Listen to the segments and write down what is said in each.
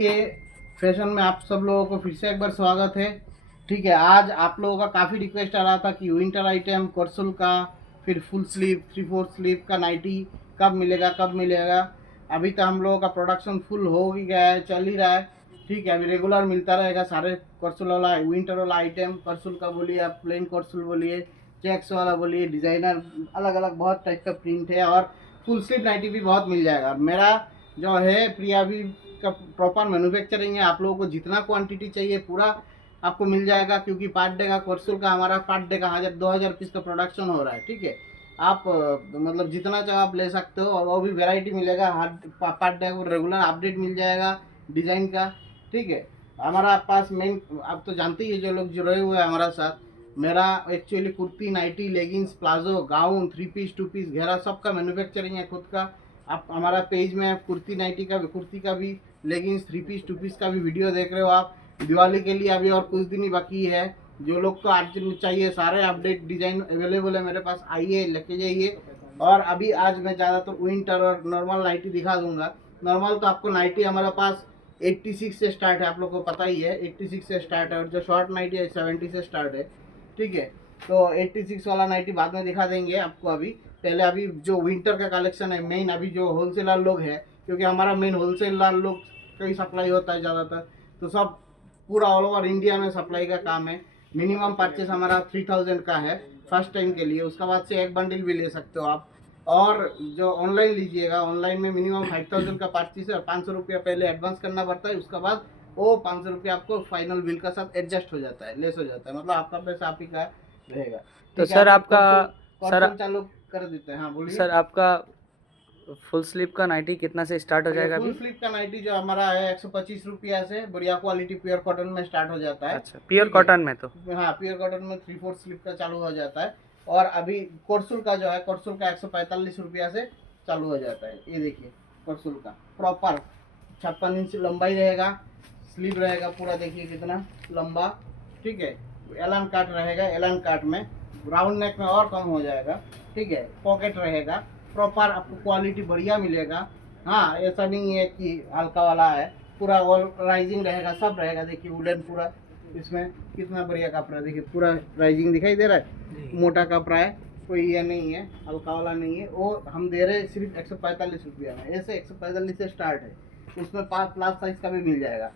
ये फैशन में आप सब लोगों को फिर से एक बार स्वागत है। ठीक है, आज आप लोगों का काफ़ी रिक्वेस्ट आ रहा था कि विंटर आइटम कर्सुल का, फिर फुल स्लीव 3/4 स्लीव का नाइटी कब मिलेगा कब मिलेगा। अभी तो हम लोगों का प्रोडक्शन फुल हो ही गया है, चल ही रहा है। ठीक है, अभी रेगुलर मिलता रहेगा सारे कर्सुल वाला विंटर वाला आइटम। कर्सुल का बोलिए, आप प्लेन कर्सुल बोलिए, चेक्स वाला बोलिए, डिज़ाइनर अलग अलग बहुत टाइप का प्रिंट है, और फुल स्लीव नाइटी भी बहुत मिल जाएगा। मेरा जो है प्रिया भी का प्रॉपर मैन्युफैक्चरिंग है। आप लोगों को जितना क्वांटिटी चाहिए पूरा आपको मिल जाएगा, क्योंकि पार्ट डे का कोर्सुल का हमारा पार्ट डे का 1000 पीस का प्रोडक्शन हो रहा है। ठीक है, आप मतलब जितना चाहो आप ले सकते हो, और वो भी वैरायटी मिलेगा। हर पार्ट डे को रेगुलर अपडेट मिल जाएगा डिज़ाइन का। ठीक है, हमारा पास मेन, आप तो जानते ही है जो लोग जुड़े हुए हैं हमारा साथ, मेरा actually kurti, nightie, leggings, palazzo, gown, 3 piece, 2 piece, घेरा सबका मैन्युफैक्चरिंग है खुद का। आप हमारा पेज में कुर्ती नाइटी का, कुर्ती का भी, लेगिंग्स, 3 पीस, 2 पीस का भी वीडियो देख रहे हो आप। दिवाली के लिए अभी और कुछ दिन ही बाकी है। जो लोग को अर्जेंट चाहिए, सारे अपडेट डिजाइन अवेलेबल है मेरे पास, आइए लेके जाइए। और अभी आज मैं ज़्यादातर विंटर और नॉर्मल नाइटी दिखा दूंगा। नॉर्मल तो आपको नाइटी हमारे पास 86 से स्टार्ट है, आप लोग को पता ही है 86 से स्टार्ट है, और जो शॉर्ट नाइटी है 70 से स्टार्ट है। ठीक है, तो 86 वाला नाइटी बाद में दिखा देंगे आपको। अभी पहले अभी जो विंटर का कलेक्शन है मेन, अभी जो होलसेलर लोग हैं, क्योंकि हमारा मेन होलसेलर लोग का ही सप्लाई होता है ज़्यादातर, तो सब पूरा ऑल ओवर इंडिया में सप्लाई का काम है। मिनिमम परचेस हमारा 3000 का है फर्स्ट टाइम के लिए, उसके बाद से एक बंडल भी ले सकते हो आप। और जो ऑनलाइन लीजिएगा, ऑनलाइन में मिनिमम 5000 का परचेस है, और 500 रुपया पहले एडवांस करना पड़ता है। उसके बाद वो 500 रुपया आपको फाइनल बिल का साथ एडजस्ट हो जाता है, लेस हो जाता है, मतलब आपका पैसा आप ही का रहेगा। तो ठीक है, सर अभी आपका सर कॉर्सन चालू कर देते हैं। हाँ बोलिए। सर आपका फुल स्लीव का नाइटी कितना से स्टार्ट हो ये जाएगा फुल अभी? स्लीव का नाइटी जो हमारा है 125 रुपया से बढ़िया क्वालिटी प्योर कॉटन में स्टार्ट हो जाता है। अच्छा, प्योर ठीक है, कॉटन में तो हाँ प्योर कॉटन में 3/4 स्लीव का चालू हो जाता है। और अभी कोर्सुल का जो है, कोर्सुल का 145 रुपया से चालू हो जाता है। ये देखिए कोर्सुल का प्रॉपर 56 इंच लंबाई रहेगा, स्लीव रहेगा पूरा, देखिए कितना लंबा। ठीक है, एलन काट रहेगा, एलन काट में राउंड नेक में और कम हो जाएगा। ठीक है, पॉकेट रहेगा, प्रॉपर आपको क्वालिटी बढ़िया मिलेगा। हाँ, ऐसा नहीं है कि हल्का वाला है, पूरा ऑल राइजिंग रहेगा, सब रहेगा। देखिए वुडन पूरा, इसमें कितना बढ़िया कपड़ा, देखिए पूरा राइजिंग दिखाई दे रहा है, मोटा कपड़ा है, कोई ये नहीं है, हल्का वाला नहीं है। वो हम दे रहे हैं सिर्फ 145 रुपया में, ऐसे 145 से स्टार्ट है। उसमें 5 प्लस साइज का भी मिल जाएगा।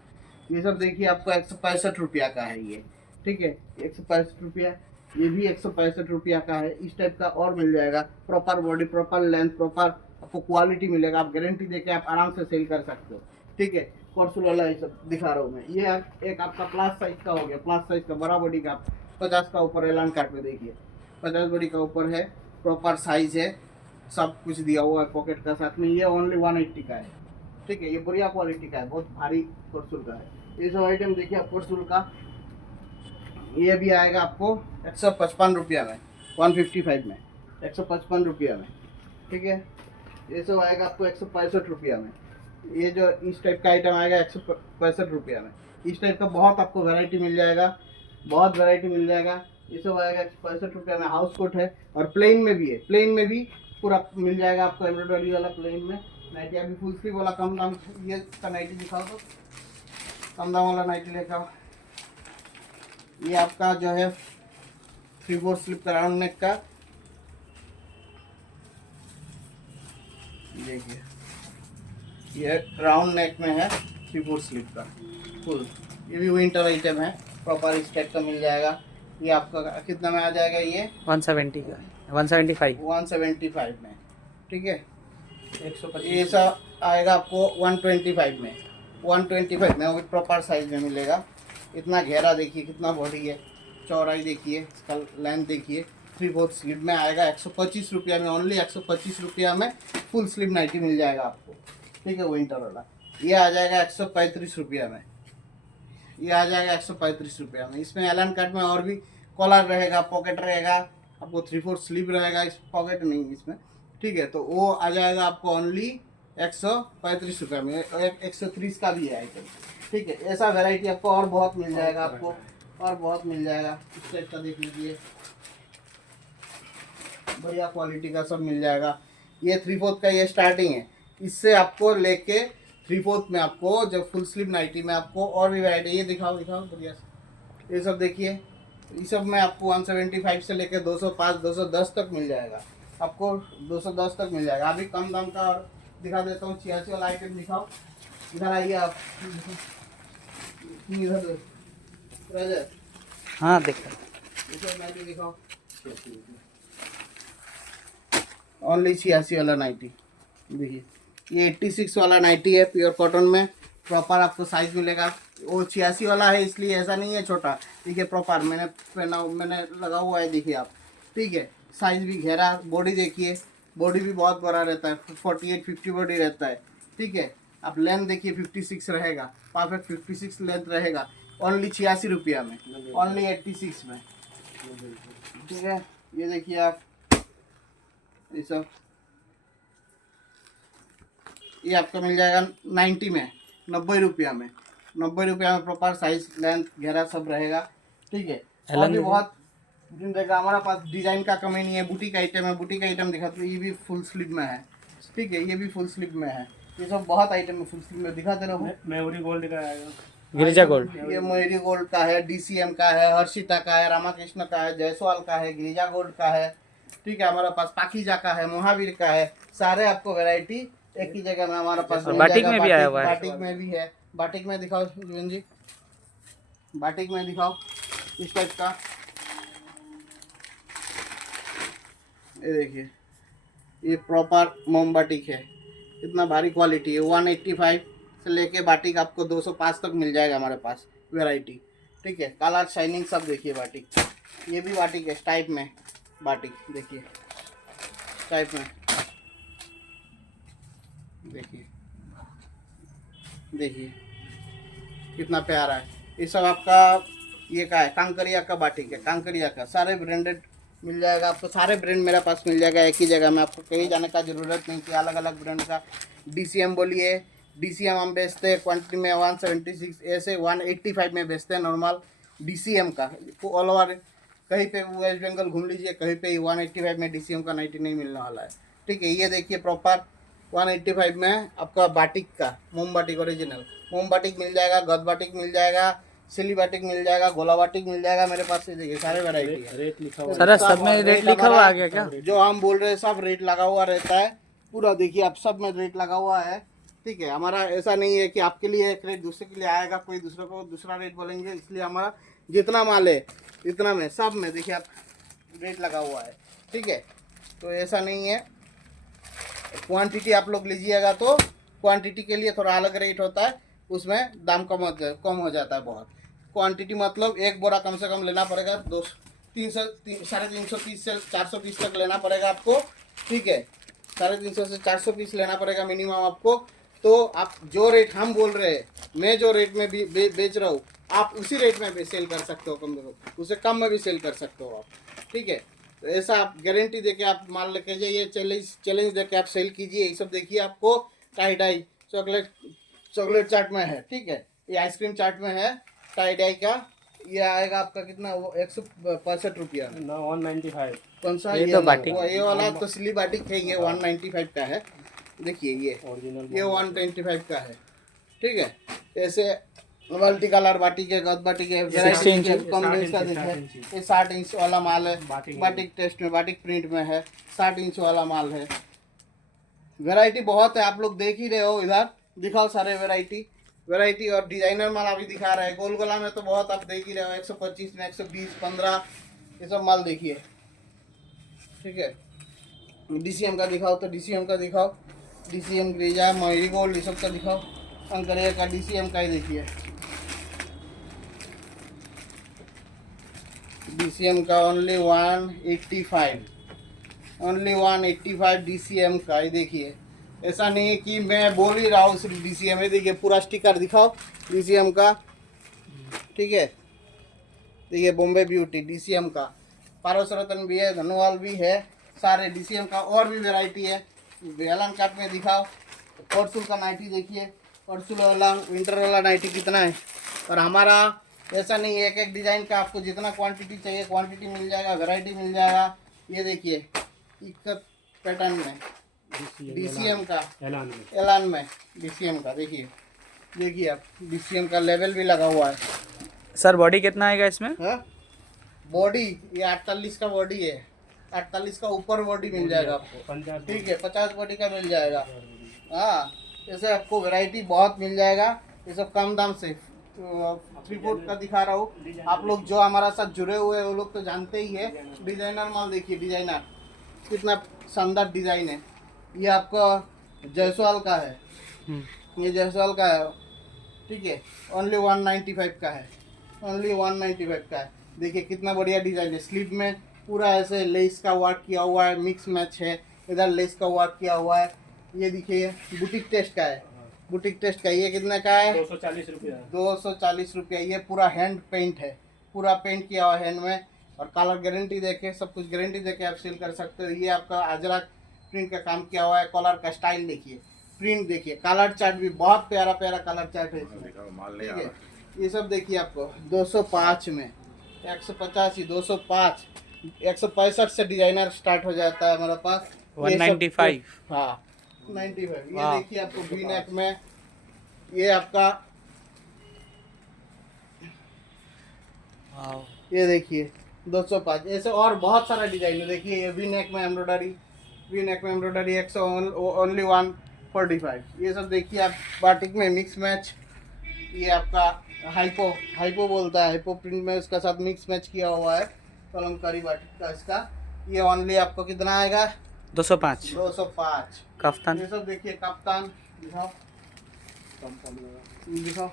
ये सब देखिए आपको 165 रुपया का है ये। ठीक है, 165 रुपया, ये भी 165 रुपया का है। इस टाइप का और मिल जाएगा, proper body, proper length, proper आपको क्वालिटी मिलेगा। आप गारंटी देके आप आराम से सेल कर सकते हो। ठीक है, कोर्सुल वाला ये सब दिखा रहा हूँ मैं। ये एक आपका प्लस साइज का हो गया, प्लस साइज का बड़ा बॉडी का, 50 का ऊपर एलान कार्ड में देखिए, 50 बॉडी का ऊपर है, प्रॉपर साइज है, सब कुछ दिया हुआ है पॉकेट का साथ में। ये ओनली 180 का है। ठीक है, ये बढ़िया क्वालिटी का है, बहुत भारी कोर्सुल का है। ये सब आइटम देखिए आप कोर्सुल का, ये भी आएगा आपको 155 रुपया में, 155 में, 155 रुपया में। ठीक है, ये सब आएगा आपको 165 रुपया में। ये जो इस टाइप का आइटम आएगा 165 रुपया में। इस टाइप का बहुत आपको वैरायटी मिल जाएगा, बहुत वैरायटी मिल जाएगा। ये सब आएगा 165 रुपया में। हाउस कोट है, और प्लेन में भी है, प्लेन में भी पूरा मिल जाएगा आपको, एम्ब्रॉयडरी वाला प्लेन में नाइटी। अभी फुल स्लीव वाला कम दाम, ये का नाइटी दिखाओ तो, कम दाम वाला नाइटी लेकर। ये आपका जो है 3/4 स्लिप का राउंड नेक का, देखिए ये राउंड नेक में है, 3/4 स्लिप का फुल। ये भी विंटर आइटम है, प्रॉपर इस टाइप का मिल जाएगा। ये आपका कितना में आ जाएगा, ये 170 का, 175 175 में। ठीक है, 125 ये सब आएगा आपको 125 में, 125 में वो भी प्रॉपर साइज में मिलेगा। इतना घेरा देखिए, कितना बॉडी है, चौड़ाई देखिए, इसका लेंथ देखिए। 3/4 स्लीव में आएगा 125 रुपया में, ओनली 125 रुपया में फुल स्लीव नाइटी मिल जाएगा आपको। ठीक है, विंटर वाला ये आ जाएगा 135 रुपया में, ये आ जाएगा 135 रुपया में। इसमें एलन कट में और भी कॉलर रहेगा, पॉकेट रहेगा, आपको 3/4 स्लीव रहेगा, इस पॉकेट नहीं इसमें। ठीक है, तो वो आ जाएगा आपको ओनली 135 रुपये में। 130 का भी है आइटम। ठीक है, ऐसा वैरायटी आपको और बहुत मिल जाएगा, आपको और बहुत मिल जाएगा। इस टाइप का देख लीजिए, बढ़िया क्वालिटी का सब मिल जाएगा। ये 3/4 का ये स्टार्टिंग है, इससे आपको लेके 3/4 में आपको, जब फुल स्लीव नाइटी में आपको और भी वैरायटी, ये दिखाओ दिखाओ बढ़िया से। ये सब देखिए, ये सब में आपको 175 से लेकर 205 210 तक मिल जाएगा आपको, 210 तक मिल जाएगा। अभी कम दाम का और दिखा देता हूँ, 86 वाला आइटम दिखाओ। इधर आइए आप, इधर राजा, हाँ देखा। इधर नाइटी दिखाओ। ओनली 86 वाला नाइटी देखिए, ये 86 वाला नाइटी है, प्योर कॉटन में। प्रॉपर आपको साइज मिलेगा। वो 86 वाला है इसलिए ऐसा नहीं है छोटा, ठीक है, प्रॉपर मैंने पहना, मैंने लगा हुआ है, देखिए आप, ठीक है। साइज भी घेरा, बॉडी देखिए, बॉडी भी बहुत बड़ा रहता है, 48-50 बॉडी रहता है, ठीक है। आप लेंथ देखिए 56 रहेगा, परफेक्ट 56 लेंथ रहेगा। ओनली 86 रुपया में, ओनली 86 में, ठीक है। ये देखिए आप, ये सब ये आपको मिल जाएगा 90 में, 90 रुपया में, 90 रुपया में प्रॉपर साइज लेंथ घेरा सब रहेगा, ठीक है। और भी बहुत रहेगा हमारा पास, डिजाइन का कमी नहीं है। बुटीक आइटम है, बुटीक आइटम दिखाते हैं, ये भी फुल स्लीव में है, ठीक है, ये भी फुल स्लीव में है। ये सब बहुत आइटम है फुल स्लीव में, दिखाते रहो। मेमोरी गोल्ड का आएगा, गिरिजा गोल्ड, ये मयूरी गोल्ड का है, डीसीएम का है, हर्षिता का है, रामाकृष्ण का है, जायसवाल का है, गिरिजा गोल्ड का है, ठीक है। हमारे पास पाकीजा का है, महावीर का है, सारे आपको वैरायटी एक ही जगह में हमारे पास मिल बाटिक जाएगा। में भी आया हुआ है। बाटिक में भी है, बाटिक में दिखाओ जुवेन जी, बाटिक में दिखाओ इस टाइप का। ये देखिए, ये प्रॉपर मोम बाटिक है, इतना भारी क्वालिटी है। 185 से लेके बाटिक आपको 205 तक मिल जाएगा हमारे पास वैरायटी, ठीक है। कलर शाइनिंग सब देखिए बाटिक, ये भी बाटिक है, टाइप में बाटिक देखिए, टाइप में देखिए, देखिए कितना प्यारा है। ये सब आपका ये का है, कांकरिया का बाटिक है, कांकरिया का, सारे ब्रांडेड मिल जाएगा आपको, सारे ब्रांड मेरे पास मिल जाएगा एक ही जगह में। आपको कहीं जाने का ज़रूरत नहीं कि अलग अलग ब्रांड का। डीसीएम बोलिए, डीसीएम हम बेचते हैं क्वांटिटी में 176, ऐसे 185 में बेचते हैं नॉर्मल डीसीएम का। ऑल ओवर कहीं पे वेस्ट बंगाल घूम लीजिए, कहीं पे 185 में डीसीएम का 90 नहीं मिलने वाला है, ठीक है। ये देखिए प्रॉपर 185 में आपका बाटिक का, मोम बाटिक ओरिजिनल मोम बाटिक मिल जाएगा, गद बाटिक मिल जाएगा, सिली बाटिक मिल जाएगा, गोला बाटिक मिल जाएगा। मेरे पास ये देखिए सारे वैरायटी है। रेट लिखा हुआ सर सब में रेट लिखा हुआ आ गया क्या? जो हम बोल रहे हैं सब रेट लगा हुआ रहता है पूरा, देखिए आप, सब में रेट लगा हुआ है, ठीक है। हमारा ऐसा नहीं है कि आपके लिए एक रेट दूसरे के लिए आएगा, कोई दूसरे को दूसरा रेट बोलेंगे, इसलिए हमारा जितना माल है इतना में, सब में देखिए आप रेट लगा हुआ है, ठीक है। तो ऐसा नहीं है, क्वांटिटी आप लोग लीजिएगा तो क्वांटिटी के लिए थोड़ा अलग रेट होता है, उसमें दाम कम हो जाता है बहुत। क्वांटिटी मतलब एक बोरा कम से कम लेना पड़ेगा, 350 से 400 पीस तक लेना पड़ेगा आपको, ठीक है। 350 से 400 पीस लेना पड़ेगा मिनिमम आपको। तो आप जो रेट हम बोल रहे हैं, मैं जो रेट में भी बेच रहा हूँ, आप उसी रेट में भी सेल कर सकते हो, कम उससे कम में भी सेल कर सकते हो आप, ठीक है। तो ऐसा आप गारंटी देके आप माल लेके जाइए, चैलेंज देके आप सेल कीजिए। ये सब देखिए आपको टाई डाई चॉकलेट चाट में है, ठीक है। ये आइसक्रीम चाट में है टाई डाई का, ये आएगा आपका कितना, वो 165 रुपया ना 195। कौन सा, ये तो बाटिक, ये वाला तो सिली बाटिक है, ये 195 का है, देखिए ये ओरिजिनल ये 125 का है, ठीक है। ऐसे मल्टी कलर बाटिक है, गद बाटिक है, 60 इंच, कम रेंज का देखिए, ये 60 इंच वाला माल है, बाटिक टेस्ट में, बाटिक प्रिंट में है, 60 इंच वाला माल है। वैरायटी बहुत है, आप लोग देख ही रहे हो, इधर दिखाओ सारे वैरायटी और डिजाइनर माल अभी दिखा रहे हैं। गोल गोला में तो बहुत आप देख ही रहे हो, 125 में, 120, 15, ये सब माल देखिए, ठीक है। डीसीएम का दिखाओ तो डीसीएम का दिखाओ, डीसीएम ग्रेजा मयूरी गोल्ड ये सब का दिखाओ। अंकरिया का डीसीएम का ही देखिए, डीसीएम का ओनली 185 डीसीएम का ही देखिए। ऐसा नहीं है कि मैं बोल ही रहा हूँ सिर्फ डीसीएम है, देखिए पूरा स्टिकर दिखाओ डीसीएम का, ठीक है। देखिए बॉम्बे ब्यूटी डीसीएम का, पारस रतन भी है, धनवाल भी है, सारे डीसीएम का। और भी वैरायटी है, वेलन कट में दिखाओ। परसुल का नाइटी देखिए, परसुल वाला विंटर वाला नाइटी कितना है। और हमारा ऐसा नहीं है, एक एक डिज़ाइन का आपको जितना क्वांटिटी चाहिए क्वांटिटी मिल जाएगा, वैरायटी मिल जाएगा। ये देखिए इक्कत पैटर्न में DCM का एलान में एलान में DCM का देखिए आप DCM का लेवल भी लगा हुआ है। सर बॉडी कितना आएगा इसमें? बॉडी ये 48 का बॉडी है, 48 का ऊपर बॉडी मिल जाएगा आपको, 50 ठीक है 50 बॉडी का मिल जाएगा। हाँ ऐसे आपको वैरायटी बहुत मिल जाएगा, ये सब कम दाम से। 3/4 का दिखा रहा हूँ, आप लोग जो हमारा साथ जुड़े हुए हैं वो लोग तो जानते ही है। डिजाइनर माल देखिए, डिजाइनर कितना शानदार डिजाइन है। ये आपका जायसवाल का है, ये जायसवाल का है, ठीक है ओनली 195 का है, ओनली 195 का है। देखिए कितना बढ़िया डिजाइन है, स्लीव में पूरा ऐसे लेस का वर्क किया हुआ है, मिक्स मैच है, इधर लेस का वर्क किया हुआ है। ये देखिए बुटीक टेस्ट का है, बुटीक टेस्ट का। ये कितने का है? 240 रुपया। 240 रुपया। ये पूरा हैंड पेंट है, पूरा पेंट किया हुआ हैंड में, और कलर गारंटी देके सब कुछ गारंटी देके आप सेल कर सकते हो। ये आपका अजरक प्रिंट का काम किया हुआ है, कलर का स्टाइल देखिए, प्रिंट देखिए, कलर चार्ट भी बहुत प्यारा प्यारा कलर चार्ट है इसमें, ठीक है। ये सब देखिए आपको 205 में, 185, 205, 165 से डिजाइनर स्टार्ट हो जाता है हमारे पास। ये सब 195। हाँ 95। ये वाह। देखिए आपको वी नेक में, ये आपका ये देखिए 205। ऐसे और बहुत सारा डिजाइन है। देखिए ये वी नेक में एम्ब्रॉयडरी, वी नेक में एम्ब्रॉयडरी 100 ओनली 145। ये सब देखिए आप बाटिक में मिक्स मैच। ये आपका हाइपो, हाइपो बोलता है, हाइपो प्रिंट में उसका साथ मिक्स मैच किया हुआ है कलमकारी बाटिक का इसका। ये ओनली आपको कितना आएगा? 205। 205। कफ्तान ये सब देखिए कप्तान दिखाओ, दिखाओ।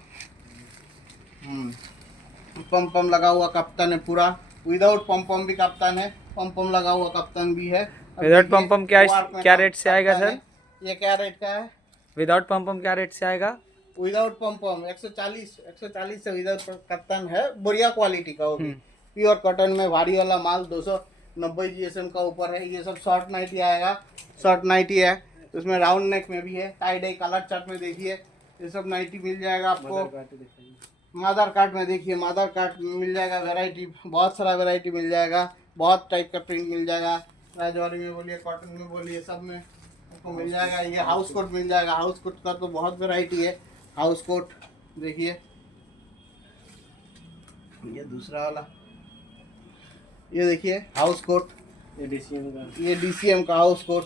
पम लगा हुआ कप्तान है पूरा, विदाउट पम भी कप्तान है, पम लगा हुआ कप्तान भी है। अब विदाउट देखिए, पम क्या वार्क में क्या रेट से आएगा कप्तान सर? है। ये क्या रेट का है? विदाउट पम क्या रेट से आएगा? विदाउट पम 140 से विदाउट कप्तान है, बढ़िया क्वालिटी का होगी, प्योर कॉटन में भारी वाला माल। 290 GSM का ऊपर है। ये सब शॉर्ट नाइटी आएगा, शॉर्ट नाइटी है, उसमें राउंड नेक में भी है, टाई डाई कलर चार्ट में देखिए, ये सब नाइटी मिल जाएगा आपको। मादर कार्ड में देखिए, मादर कार्ड मिल जाएगा, वैरायटी बहुत सारा वैरायटी मिल जाएगा, बहुत टाइप का प्रिंट मिल जाएगा। राजवाड़ी में बोलिए, कॉटन में बोलिए, सब में आपको मिल जाएगा। ये हाउस कोट मिल जाएगा, हाउस कोट का तो बहुत वैरायटी है। हाउस कोट देखिए, ये दूसरा वाला, ये देखिए हाउस कोट, ये DCM का, ये DCM का हाउस कोट,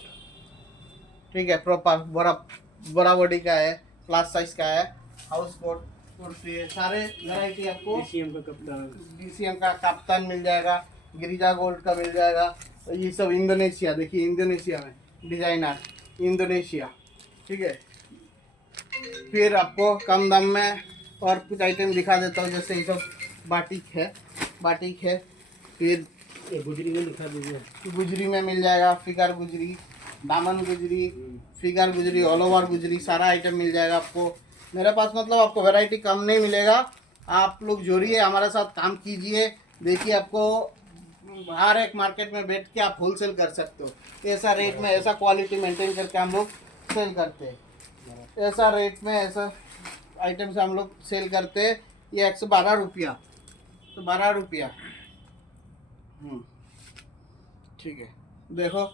ठीक है, प्रॉपर बड़ा बॉडी का है, प्लस साइज का है हाउस कोट। कुर्सी सारे वैरायटी आपको DCM का कप्तान, DCM का कप्तान मिल जाएगा, गिरिजा गोल्ड का मिल जाएगा। ये सब इंडोनेशिया, देखिए इंडोनेशिया में डिजाइनर, इंडोनेशिया, ठीक है। फिर आपको कम दाम में और कुछ आइटम दिखा देता हूँ, जैसे ये सब बाटिक है, बाटिक है। फिर ये गुजरी में दिखा दीजिए। गुजरी में मिल जाएगा, फिगर गुजरी, दामन गुजरी, फिगर गुजरी, ऑल ओवर गुजरी, सारा आइटम मिल जाएगा आपको मेरे पास। मतलब आपको वैरायटी कम नहीं मिलेगा। आप लोग जोड़िए, हमारे साथ काम कीजिए। देखिए आपको हर एक मार्केट में बैठ के आप होलसेल कर सकते हो। ऐसा रेट में, ऐसा क्वालिटी मेंटेन करके हम लोग सेल करते हैं। ऐसा रेट में, ऐसा आइटम से हम लोग सेल करते हैं। ये 112 रुपया, तो 12 रुपया, ठीक है। देखो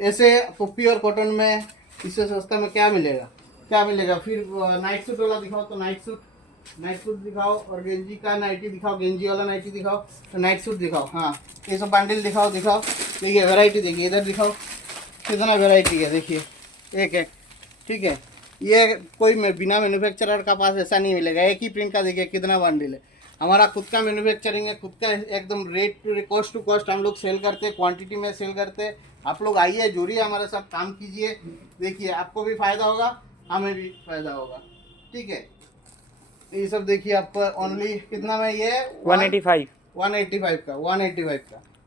ऐसे तो प्योर कॉटन में इससे सस्ता में क्या मिलेगा, क्या मिलेगा। फिर नाइट सूट वाला दिखाओ तो नाइट सूट दिखाओ, और गेंजी का नाइटी दिखाओ, गेंजी वाला नाइटी दिखाओ, तो नाइट सूट दिखाओ। हाँ ये सब बंडल दिखाओ। देखिए वैरायटी देखिए, इधर दिखाओ कितना वैरायटी है, देखिए एक एक, ठीक है। ये कोई बिना मैन्युफैक्चरर का पास ऐसा नहीं मिलेगा। एक ही प्रिंट का देखिए कितना बंडल है। हमारा खुद का मैन्युफैक्चरिंग है, खुद का एकदम रेट कॉस्ट टू कॉस्ट हम लोग सेल करते हैं, क्वांटिटी में सेल करते हैं। आप लोग आइए, जुड़िए, हमारे साथ काम कीजिए। देखिए आपको भी फायदा होगा, हमें भी फायदा होगा, ठीक है। ये सब देखिए आपको ओनली कितना में, ये 185 185 का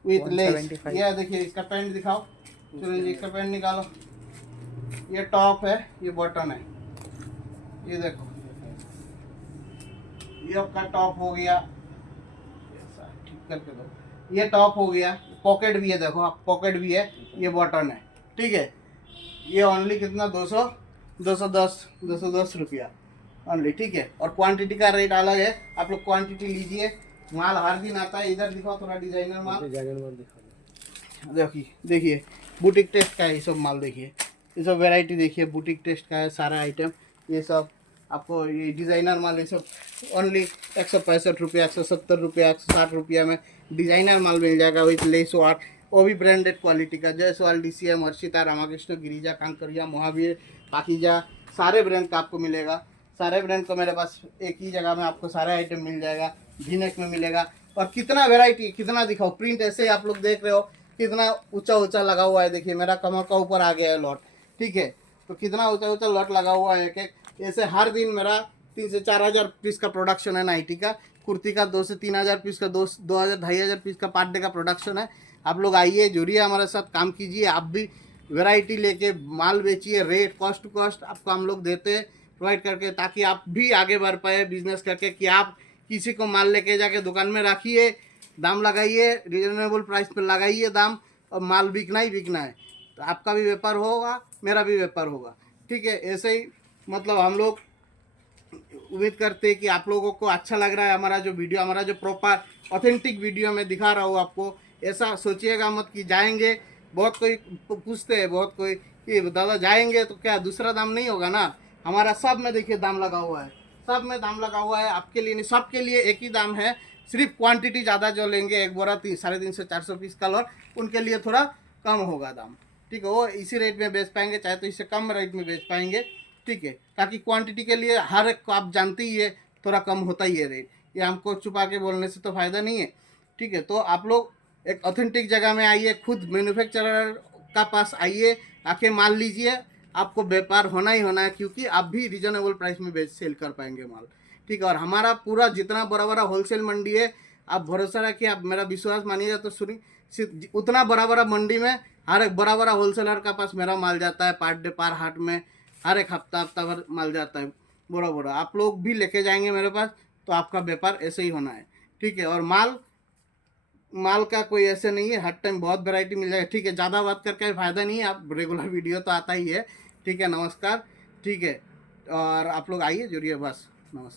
विथ लेस। 175। ये देखिए इसका पैंट दिखाओ, चलो जी इसका पैंट निकालो। ये टॉप है, ये बॉटम है, ये देखो ये आपका टॉप हो गया, ऐसा ठीक करके दो। ये टॉप हो गया, पॉकेट भी है, देखो आप पॉकेट भी है, ये बॉटम है, ठीक है। ये ओनली कितना 210 रुपया ओनली, ठीक है। और क्वांटिटी का रेट अलग है, आप लोग क्वांटिटी लीजिए। माल हर दिन आता है। इधर दिखाओ थोड़ा डिजाइनर माल, डिजाइनर माल दिखा दो। देखिए बुटीक टेस्ट का है ये सब माल। देखिए ये सब वैरायटी देखिए, बुटीक टेस्ट का है सारा आइटम। ये सब आपको ये डिज़ाइनर माल, ये सब ओनली 165 रुपया, 170 रुपया, 160 रुपया में डिज़ाइनर माल मिल जाएगा विथ लेस वार्क, वो भी ब्रांडेड क्वालिटी का। जयसवाल, DCM, हर्षिता, रामाकृष्ण, गिरिजा, कांकरिया, महावीर, पाकिजा, सारे ब्रांड का आपको मिलेगा। सारे ब्रांड को मेरे पास एक ही जगह में आपको सारे आइटम मिल जाएगा, V-neck में मिलेगा। और कितना वेराइटी, कितना दिखाओ, प्रिंट ऐसे ही आप लोग देख रहे हो कितना ऊंचा ऊंचा लगा हुआ है। देखिए मेरा कमर का ऊपर आ गया है लॉट, ठीक है, तो कितना ऊंचा ऊंचा लॉट लगा हुआ है एक एक। ऐसे हर दिन मेरा 3 से 4 हज़ार पीस का प्रोडक्शन है नाइटी का, कुर्ती का 2 से 3 हज़ार पीस का, 2,000 2,500 पीस का पर डे का प्रोडक्शन है। आप लोग आइए, जुड़िए हमारे साथ, काम कीजिए। आप भी वैरायटी लेके माल बेचिए, रेट कॉस्ट टू कॉस्ट आपको हम लोग देते हैं प्रोवाइड करके, ताकि आप भी आगे बढ़ पाए बिजनेस करके। कि आप किसी को माल लेके जाके दुकान में रखिए, दाम लगाइए, रिजनेबल प्राइस पे लगाइए दाम, और माल बिकना ही बिकना है, तो आपका भी व्यापार होगा, मेरा भी व्यापार होगा, ठीक है। ऐसे ही मतलब हम लोग उम्मीद करते हैं कि आप लोगों को अच्छा लग रहा है हमारा जो वीडियो, हमारा जो प्रॉपर ऑथेंटिक वीडियो मैं दिखा रहा हूँ आपको। ऐसा सोचिएगा मत कि जाएंगे, बहुत कोई पूछते हैं, बहुत कोई कि दादा जाएंगे तो क्या दूसरा दाम नहीं होगा ना। हमारा सब में देखिए दाम लगा हुआ है, सब में दाम लगा हुआ है, आपके लिए नहीं, सबके लिए एक ही दाम है। सिर्फ क्वांटिटी ज़्यादा जो लेंगे, एक बोरा 350 से 400 पीस का लॉट, उनके लिए थोड़ा कम होगा दाम, ठीक है। वो इसी रेट में बेच पाएंगे, चाहे तो इससे कम रेट में बेच पाएंगे, ठीक है। ताकि क्वांटिटी के लिए हर एक को आप जानते ही है, थोड़ा कम होता ही है रेट, ये हमको छुपा के बोलने से तो फ़ायदा नहीं है, ठीक है। तो आप लोग एक ऑथेंटिक जगह में आइए, खुद मैन्युफैक्चरर का पास आइए, आके माल लीजिए, आपको व्यापार होना ही होना है, क्योंकि आप भी रिजनेबल प्राइस में बेच सेल कर पाएंगे माल, ठीक है। और हमारा पूरा जितना बड़ा बड़ा होलसेल मंडी है, आप भरोसा रखिए, आप मेरा विश्वास मानिएगा तो सुनिए, उतना बड़ा बड़ा मंडी में हर एक बड़ा बड़ा होलसेलर का पास मेरा माल जाता है, पर डे पर हाट में हर एक हफ्ता हफ्ता भर माल जाता है बड़ा बड़ा। आप लोग भी लेके जाएंगे मेरे पास, तो आपका व्यापार ऐसे ही होना है, ठीक है। और माल माल का कोई ऐसे नहीं है, हर टाइम बहुत वैरायटी मिल जाएगा, ठीक है। ज़्यादा बात करके फ़ायदा नहीं है, आप रेगुलर वीडियो तो आता ही है, ठीक है। नमस्कार, ठीक है। और आप लोग आइए, जुड़िए, बस नमस्कार।